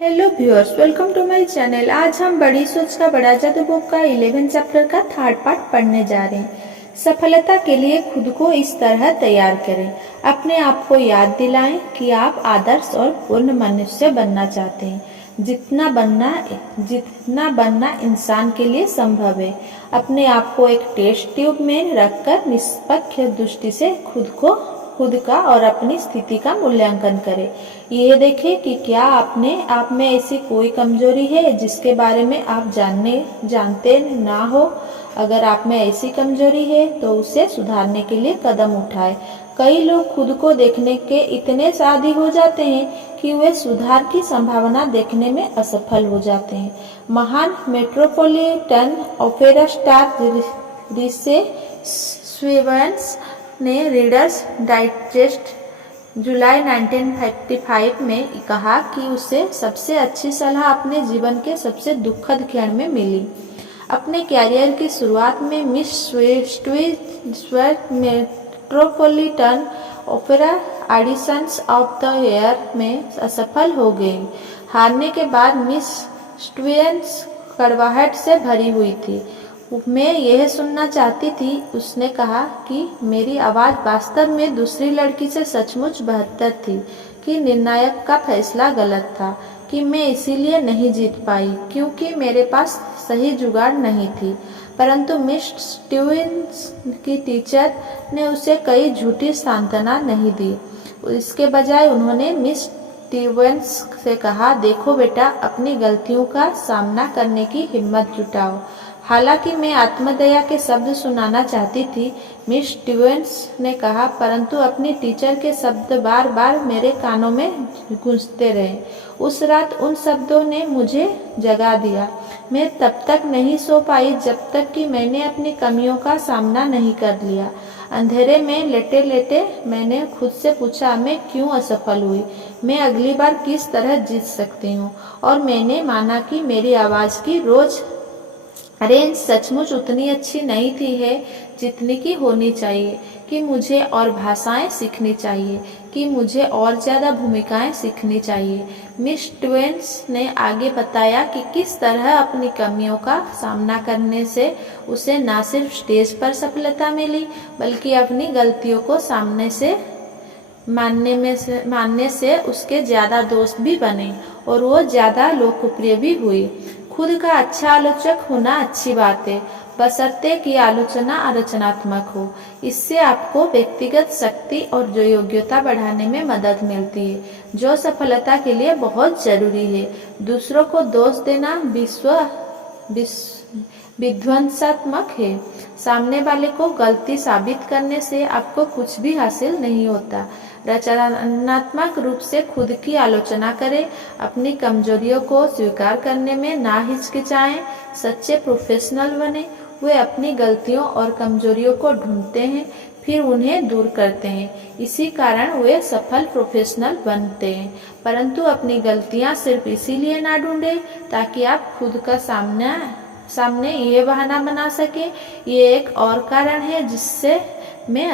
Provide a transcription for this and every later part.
Hello viewers, welcome to my channel. आज हम बड़ी सोच का बड़ा जादू बुक का 11 चैप्टर का थर्ड पार्ट पढ़ने जा रहे हैं। सफलता के लिए खुद को इस तरह तैयार करें। अपने आप को याद दिलाएं कि आप आदर्श और पूर्ण मनुष्य बनना चाहते हैं। जितना बनना इंसान के लिए संभव है। अपने आप को एक टेस्ट ट्यूब में रखकर निष्पक्ष दृष्टि से खुद का और अपनी स्थिति का मूल्यांकन करें। ये देखें कि क्या आप में ऐसी कोई कमजोरी है जिसके बारे में आप जानते ना हो। अगर आप में ऐसी कमजोरी है तो उसे सुधारने के लिए कदम उठाएं। कई लोग खुद को देखने के इतने आदी हो जाते हैं कि वे सुधार की संभावना देखने में असफल हो जाते हैं। महान metropolitan opera star Rise Stevens ने रीडर्स डाइजेस्ट जुलाई 1955 में कहा कि उसे सबसे अच्छी सलाह अपने जीवन के सबसे दुखद क्षण में मिली। अपने कैरियर की शुरुआत में Miss Stevens Metropolitan Opera auditions of the year में असफल हो गई। हारने के बाद मिस स्टीवेंस कड़वाहट से भरी हुई थी। मैं यह सुनना चाहती थी, उसने कहा, कि मेरी आवाज़ वास्तव में दूसरी लड़की से सचमुच बेहतर थी, कि निर्णायक का फैसला गलत था, कि मैं इसीलिए नहीं जीत पाई क्योंकि मेरे पास सही जुगाड़ नहीं थी। परंतु मिस स्टीवेंस की टीचर ने उसे कई झूठी सांत्वना नहीं दी। इसके बजाय उन्होंने मिस स्टीवेंस से कहा, देखो बेटा, अपनी गलतियों का सामना करने की हिम्मत जुटाओ। हालांकि मैं आत्मदया के शब्द सुनाना चाहती थी, मिस स्टीवेंस ने कहा, परंतु अपनी टीचर के शब्द बार बार मेरे कानों में गूंजते रहे। उस रात उन शब्दों ने मुझे जगा दिया। मैं तब तक नहीं सो पाई जब तक कि मैंने अपनी कमियों का सामना नहीं कर लिया। अंधेरे में लेटे लेटे मैंने खुद से पूछा, मैं क्यों असफल हुई, मैं अगली बार किस तरह जीत सकती हूँ। और मैंने माना कि मेरी आवाज़ की रोज रेंज सचमुच उतनी अच्छी नहीं थी है जितनी की होनी चाहिए, कि मुझे और भाषाएं सीखनी चाहिए, कि मुझे और ज़्यादा भूमिकाएं सीखनी चाहिए। मिस स्टीवेंस ने आगे बताया कि किस तरह अपनी कमियों का सामना करने से उसे न सिर्फ स्टेज पर सफलता मिली, बल्कि अपनी गलतियों को मानने से उसके ज़्यादा दोस्त भी बने और वो ज़्यादा लोकप्रिय भी हुई। खुद का अच्छा आलोचक होना अच्छी बात है, बशर्ते कि आलोचना रचनात्मक हो। इससे आपको व्यक्तिगत शक्ति और जो योग्यता बढ़ाने में मदद मिलती है, जो सफलता के लिए बहुत जरूरी है। दूसरों को दोष देना विध्वंसात्मक है। सामने वाले को गलती साबित करने से आपको कुछ भी हासिल नहीं होता। रचनात्मक रूप से खुद की आलोचना करें, अपनी कमजोरियों को स्वीकार करने में ना हिचकिचाएं। सच्चे प्रोफेशनल बने, वे अपनी गलतियों और कमजोरियों को ढूंढते हैं, फिर उन्हें दूर करते हैं। इसी कारण वे सफल प्रोफेशनल बनते हैं। परंतु अपनी गलतियां सिर्फ इसीलिए ना ढूंढें ताकि आप खुद का सामने ये बहाना बना सके, ये एक और कारण है जिसमें मैं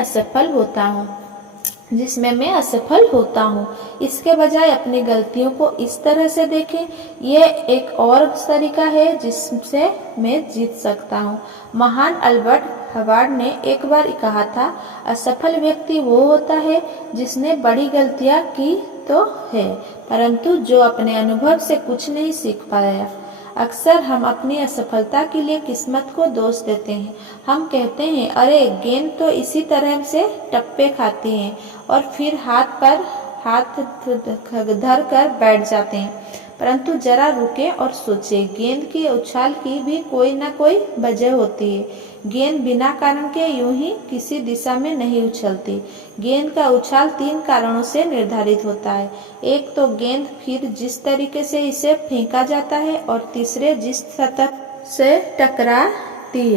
असफल होता हूँ। इसके बजाय अपनी गलतियों को इस तरह से देखें, ये एक और तरीका है जिससे मैं जीत सकता हूँ। महान अल्बर्ट हवार्ड ने एक बार कहा था, असफल व्यक्ति वो होता है जिसने बड़ी गलतियाँ की तो है, परंतु जो अपने अनुभव से कुछ नहीं सीख पाया। अक्सर हम अपनी असफलता के लिए किस्मत को दोष देते हैं। हम कहते हैं, अरे गेंद तो इसी तरह से टप्पे खाती है, और फिर हाथ धर कर बैठ जाते हैं। परंतु जरा रुके और सोचे, गेंद की उछाल की भी कोई ना कोई वजह होती है। गेंद बिना कारण के यूं ही किसी दिशा में नहीं उछलती। गेंद का उछाल 3 कारणों से निर्धारित होता है। एक तो गेंद फिर जिस तरीके से इसे फेंका जाता है, और तीसरे जिस सतह से टकराती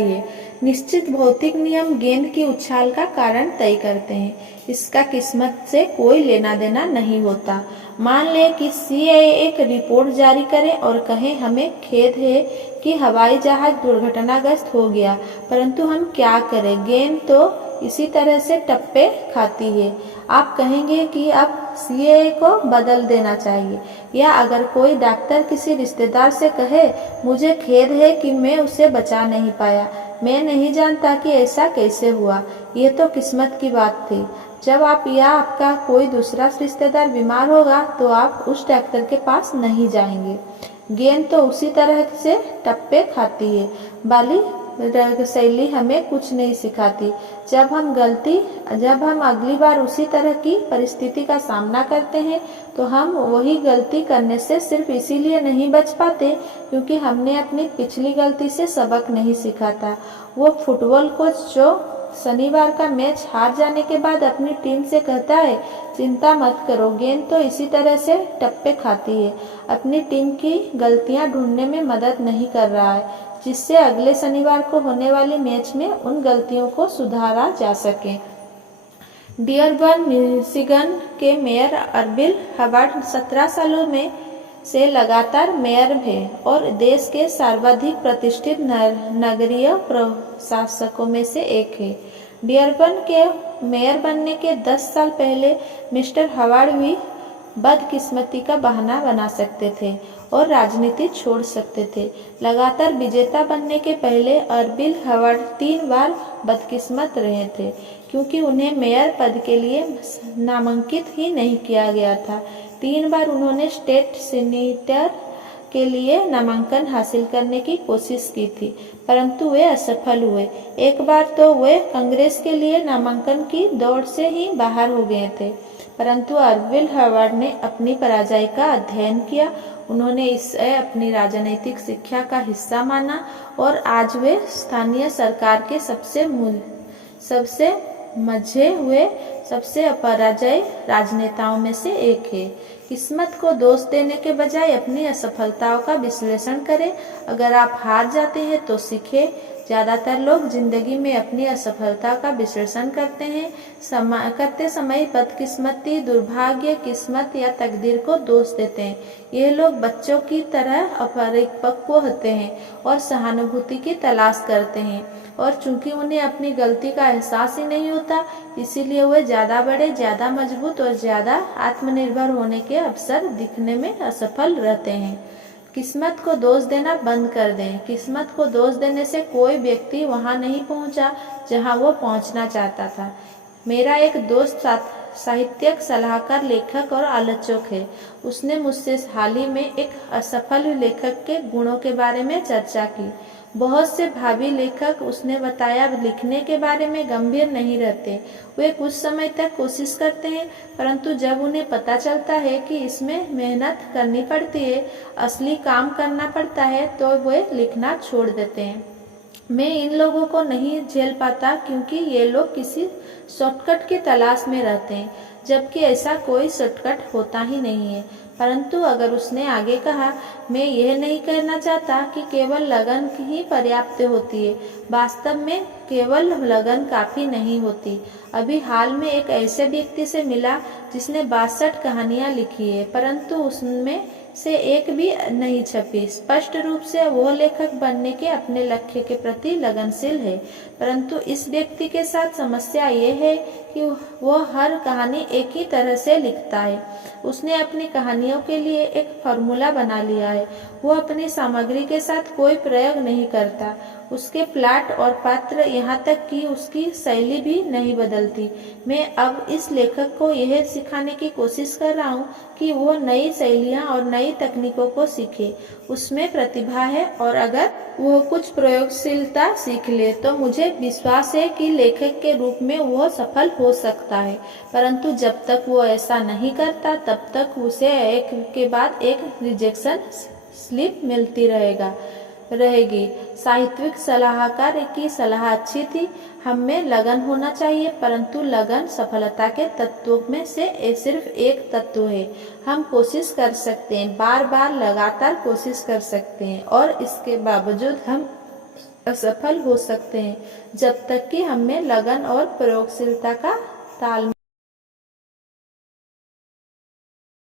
है। निश्चित भौतिक नियम गेंद की उछाल का कारण तय करते हैं। इसका किस्मत से कोई लेना देना नहीं होता। मान लें कि CIA एक रिपोर्ट जारी करे और कहे, हमें खेद है कि हवाई जहाज दुर्घटनाग्रस्त हो गया, परंतु हम क्या करें, गेंद तो इसी तरह से टप्पे खाती है। आप कहेंगे कि अब सीएए को बदल देना चाहिए, या अगर कोई डॉक्टर किसी रिश्तेदार से कहे, मुझे खेद है कि मैं उसे बचा नहीं पाया, मैं नहीं जानता कि ऐसा कैसे हुआ, ये तो किस्मत की बात थी। जब आप या आपका कोई दूसरा रिश्तेदार बीमार होगा तो आप उस डॉक्टर के पास नहीं जाएंगे। गेंद तो उसी तरह से टप्पे खाती है। बाली शैली हमें कुछ नहीं सिखाती। जब हम अगली बार उसी तरह की परिस्थिति का सामना करते हैं तो हम वही गलती करने से सिर्फ इसीलिए नहीं बच पाते क्योंकि हमने अपनी पिछली गलती से सबक नहीं सीखा था। वो फुटबॉल कोच जो शनिवार का मैच हार जाने के बाद अपनी टीम से कहता है, चिंता मत करो, गेंद तो इसी तरह से टप्पे खाती है, अपनी टीम की गलतियां ढूंढने में मदद नहीं कर रहा है, जिससे अगले शनिवार को होने वाले मैच में उन गलतियों को सुधारा जा सके। डियरबर्न मिशिगन के मेयर अर्बिल हवार्ड 17 सालों में से लगातार मेयर हैं और देश के सर्वाधिक प्रतिष्ठित नगरीय प्रशासकों में से एक है। डियरबर्न के मेयर बनने के 10 साल पहले मिस्टर हवार्ड भी बदकिस्मती का बहाना बना सकते थे और राजनीति छोड़ सकते थे। लगातार विजेता बनने के पहले अर्बिल हवार्ड 3 बार बदकिस्मत रहे थे क्योंकि उन्हें मेयर पद के लिए नामांकित ही नहीं किया गया था। 3 बार उन्होंने स्टेट सीनेटर के लिए नामांकन हासिल करने की कोशिश की थी, परंतु वे असफल हुए। एक बार तो वे कांग्रेस के लिए नामांकन की दौड़ से ही बाहर हो गए थे, परंतु अर्बिल हवार्ड ने अपनी पराजय का अध्ययन किया। उन्होंने इसे अपनी राजनीतिक शिक्षा का हिस्सा माना और आज वे स्थानीय सरकार के सबसे मझे हुए सबसे अपराजय राजनेताओं में से एक है। किस्मत को दोष देने के बजाय अपनी असफलताओं का विश्लेषण करें। अगर आप हार जाते हैं तो सीखें। ज़्यादातर लोग जिंदगी में अपनी असफलता का विश्लेषण करते समय बदकिस्मती, दुर्भाग्य, किस्मत या तकदीर को दोष देते हैं। ये लोग बच्चों की तरह अपरिपक्व होते हैं और सहानुभूति की तलाश करते हैं, और चूंकि उन्हें अपनी गलती का एहसास ही नहीं होता, इसीलिए वे ज़्यादा बड़े, ज़्यादा मजबूत और ज़्यादा आत्मनिर्भर होने के अवसर दिखने में असफल रहते हैं। किस्मत को दोष देना बंद कर दें। किस्मत को दोष देने से कोई व्यक्ति वहां नहीं पहुंचा जहां वो पहुंचना चाहता था। मेरा एक दोस्त साहित्यिक सलाहकार, लेखक और आलोचक है। उसने मुझसे हाल ही में एक असफल लेखक के गुणों के बारे में चर्चा की। बहुत से भावी लेखक, उसने बताया, लिखने के बारे में गंभीर नहीं रहते। वे कुछ समय तक कोशिश करते हैं, परंतु जब उन्हें पता चलता है कि इसमें मेहनत करनी पड़ती है, असली काम करना पड़ता है, तो वे लिखना छोड़ देते हैं। मैं इन लोगों को नहीं झेल पाता क्योंकि ये लोग किसी शॉर्टकट की तलाश में रहते हैं, जबकि ऐसा कोई शॉर्टकट होता ही नहीं है। परंतु अगर उसने आगे कहा, मैं यह नहीं कहना चाहता कि केवल लगन ही पर्याप्त होती है। वास्तव में केवल लगन काफ़ी नहीं होती। अभी हाल में एक ऐसे व्यक्ति से मिला जिसने 62 कहानियाँ लिखी है, परंतु उसमें से एक भी नहीं छपी। स्पष्ट रूप से वो लेखक बनने के अपने लक्ष्य के प्रति लगनशील है, परंतु इस व्यक्ति के साथ समस्या ये है कि वो हर कहानी एक ही तरह से लिखता है। उसने अपनी कहानियों के लिए एक फॉर्मूला बना लिया है। वो अपनी सामग्री के साथ कोई प्रयोग नहीं करता। उसके प्लॉट और पात्र, यहाँ तक कि उसकी शैली भी नहीं बदलती। मैं अब इस लेखक को यह सिखाने की कोशिश कर रहा हूँ कि वो नई शैलियाँ और नई तकनीकों को सीखे। उसमें प्रतिभा है और अगर वो कुछ प्रयोगशीलता सीख ले तो मुझे विश्वास है कि लेखक के रूप में वो सफल हो सकता है। परंतु जब तक वो ऐसा नहीं करता तब तक उसे एक के बाद एक रिजेक्शन स्लिप मिलती रहेगी। साहित्यिक सलाहकार की सलाह अच्छी थी। हम में लगन होना चाहिए, परंतु लगन सफलता के तत्वों में से सिर्फ एक तत्व है। हम कोशिश कर सकते हैं, बार बार लगातार कोशिश कर सकते हैं, और इसके बावजूद हम असफल हो सकते हैं जब तक कि हम में लगन और प्रयोगशीलता का तालमेल